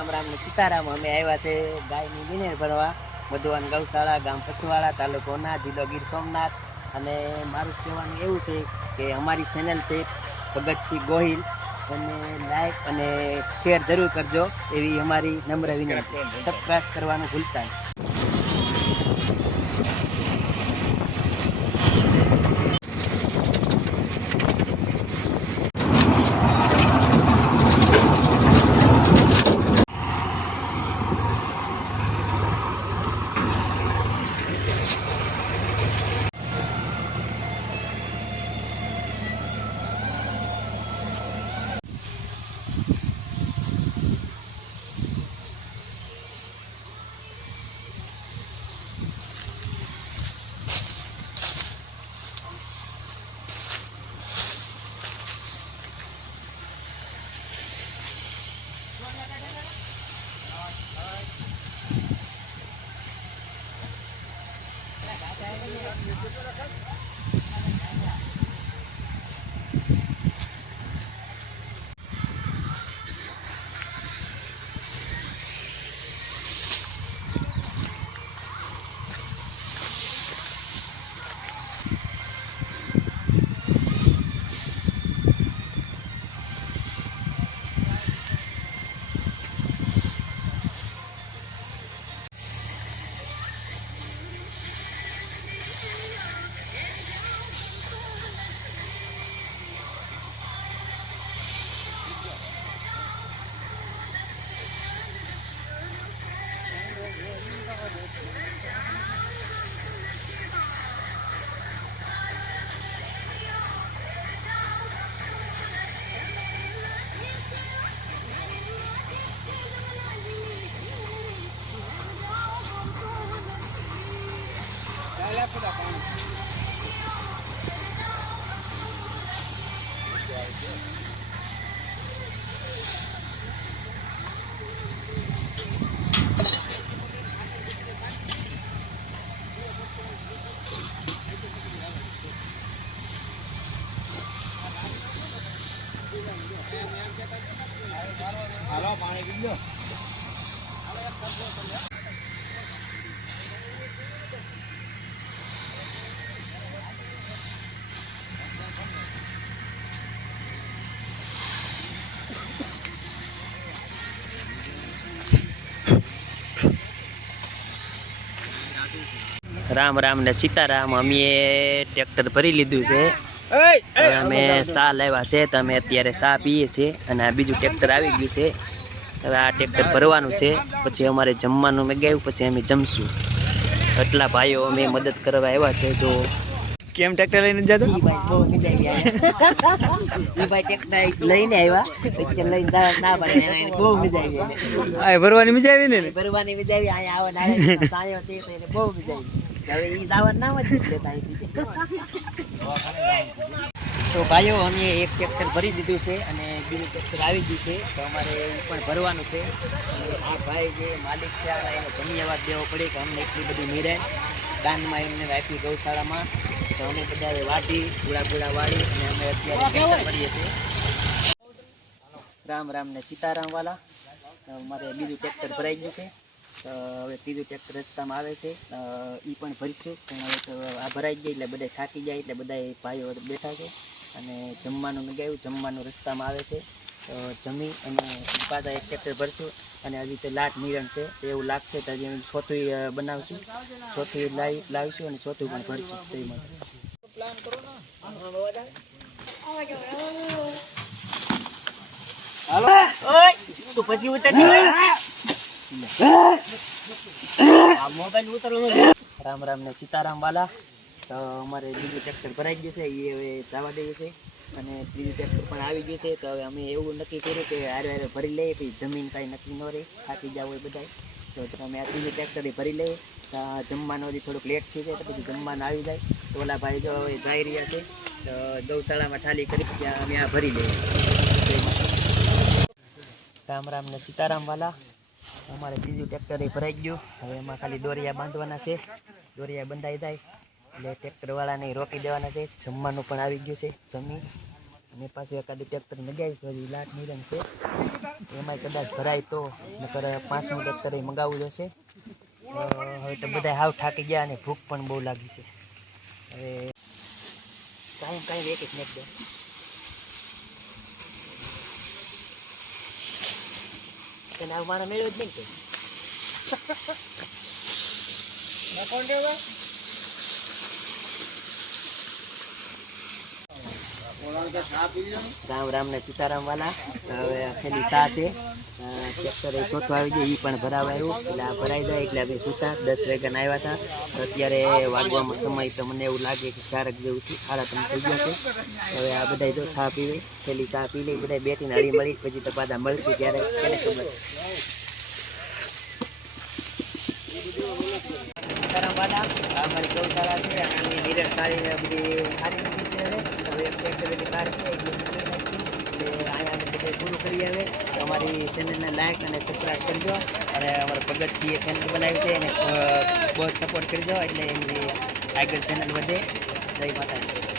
રામ રામ ને સીતારામ. અમે આવ્યા છે ગાયની દિનેર ભરવા મધુવાન ગૌશાળા, ગામ પછવાડા, તાલુકો ના, જિલ્લો ગીર સોમનાથ. અને મારું કહેવાનું એવું છે કે અમારી ચેનલ છે ભગતસિંહ ગોહિલ, અને લાઈક અને શેર જરૂર કરજો એવી અમારી નમ્ર વિનંતી. સબસ્ક્રાઈબ કરવાનું ભૂલતા નહીં. હાલો પાણી પી લો. રામ રામ ને સીતારામ. અમે ટ્રેક્ટર ભરી લીધું છે. અમે ચા લાવ્યા છે તો અમે અત્યારે ચા પીએ છીએ. અને આ બીજું ટ્રેક્ટર આવી ગયું છે. હવે આ ટ્રેક્ટર ભરવાનું છે, પછી અમારે જમવાનું મગાવ્યું, પછી અમે જમશું. એટલા ભાઈઓ અમે મદદ કરવા આવ્યા છે. જો કેમ ટ્રેક્ટર લઈને જતો ભાઈ ટ્રેક્ટર લઈને આવ્યા, લઈને ના પડે, બહુ મજા આવી. ભરવાની મજા આવી ને? ભરવાની મજા આવી. અહીંયા આવો સાયો છે એટલે બહુ મજા આવી. હવે એ દાવત ના મત દેતા. તો ભાઈઓ અમે એક ટ્રેક્ટર ભરી દીધું છે અને બીજું ટ્રેક્ટર આવી ગયું છે, તો અમારે એ પણ ભરવાનું છે. અને આ ભાઈ જે માલિક છે એનો ધન્યવાદ દેવો પડે કે અમને એટલી બધી નિરાય દાનમાં એમને રાખી ગૌશાળામાં. તો અમે બધા વાટી ગુડા વાળી અને અમે અત્યારે ટ્રેક્ટર ભરીએ છીએ. રામ રામ ને સીતારામ વાલા. અમારે બીજું ટ્રેક્ટર ભરાઈ ગયું છે, તો હવે ત્રીજું ટ્રેક્ટર રસ્તામાં આવે છે, એ પણ ભરીશું. પણ હવે તો આ ભરાઈ જાય એટલે બધા થાકી જાય એટલે બધા ભાઈઓ બેઠા છે. અને જમવાનું મગાવ્યું, જમવાનું રસ્તામાં આવે છે, તો જમી અને પાછા એક ટ્રેક્ટર ભરશું. અને હજી તો લાટ નિરણ છે એવું લાગશે તો હજી અમે ચોથું બનાવશું, ચોથું લાવીશું અને ચોથું પણ ભરશું. તો એ માટે તું પછી ઉતર. રામ રામ ને સીતારામ વાલા. તો અમારે બીજું ટ્રેક્ટર ભરાઈ ગયું છે, એ હવે જવા દઈએ છે. અને ત્રીજું ટ્રેક્ટર પણ આવી ગયું છે. તો હવે અમે એવું નક્કી કર્યું કે હારે ભરી લઈએ, પછી જમીન કાંઈ નક્કી ન રહે, થાકી જવું હોય બધા. તો અમે આ ત્રીજું ટ્રેક્ટર ભરી લઈએ. જમવાનું હજી થોડુંક લેટ થઈ જાય તો પછી જમવાનું આવી જાય. તો ઓલા ભાઈ જો હવે જઈ રહ્યા છે, તો ગૌશાળામાં ઠાલી કરી ત્યાં અમે આ ભરી લઈએ. રામ રામ ને સીતારામ વાલા. અમારે ત્રીજું ટ્રેક્ટર એ ભરાઈ ગયું. હવે એમાં ખાલી દોરિયા બાંધવાના છે. દોરિયા બંધાઈ જાય એટલે ટ્રેક્ટરવાળાને રોકી દેવાના છે. જમવાનું પણ આવી ગયું છે. જમી અને પાછું એકાદ ટ્રેક્ટર મગાવીશું, હજી લાટ નિરંગ છે, એમાં કદાચ ભરાય તો, નકર 5મું ટ્રેક્ટર મગાવવું જશે. હવે તો બધા હાવ થાકી ગયા અને ભૂખ પણ બહુ લાગી છે. હવે કાંઈ એક નાખ દે. તને આવું મારા મેળવ્યો જ નહીં કે રામ રામ ને સીતારામ વાલા. હવે છેલ્લી સા છે, ટ્રેક્ટર એ ચોથું આવી જાય, એ પણ ભરાવા આવ્યું. એટલે આ ભરાઈ જાય એટલે આપણે સુતા 10 વાગ્યાના આવ્યા હતા. અત્યારે વાગવામાં સમય તો મને એવું લાગે કે 4 જેવું છે, 3:30 થઈ ગયા છે. હવે આ બધા જો ચા પીવે, છેલ્લી ચા પી લઈ, બધા બેઠીને હળી મળી, પછી તો પાછા મળશું ત્યારે એને ખબર. સીતારામ વાલા, આ અમારી ગૌશાળા છે, આની નિરણ સારી બધી સારી બધી છે. હવે એક ટ્રેક્ટરની કાર છે, એટલે અહીંયા બધે પૂરું કરી આવે. તો અમારી ચેનલને લાઈક અને સબસ્ક્રાઈબ કરજો, અને અમારા પગથિયે ચેનલ બનાવી છે એને બહુ સપોર્ટ કરજો, એટલે એની આગળ ચેનલ વધે. જય માતાજી.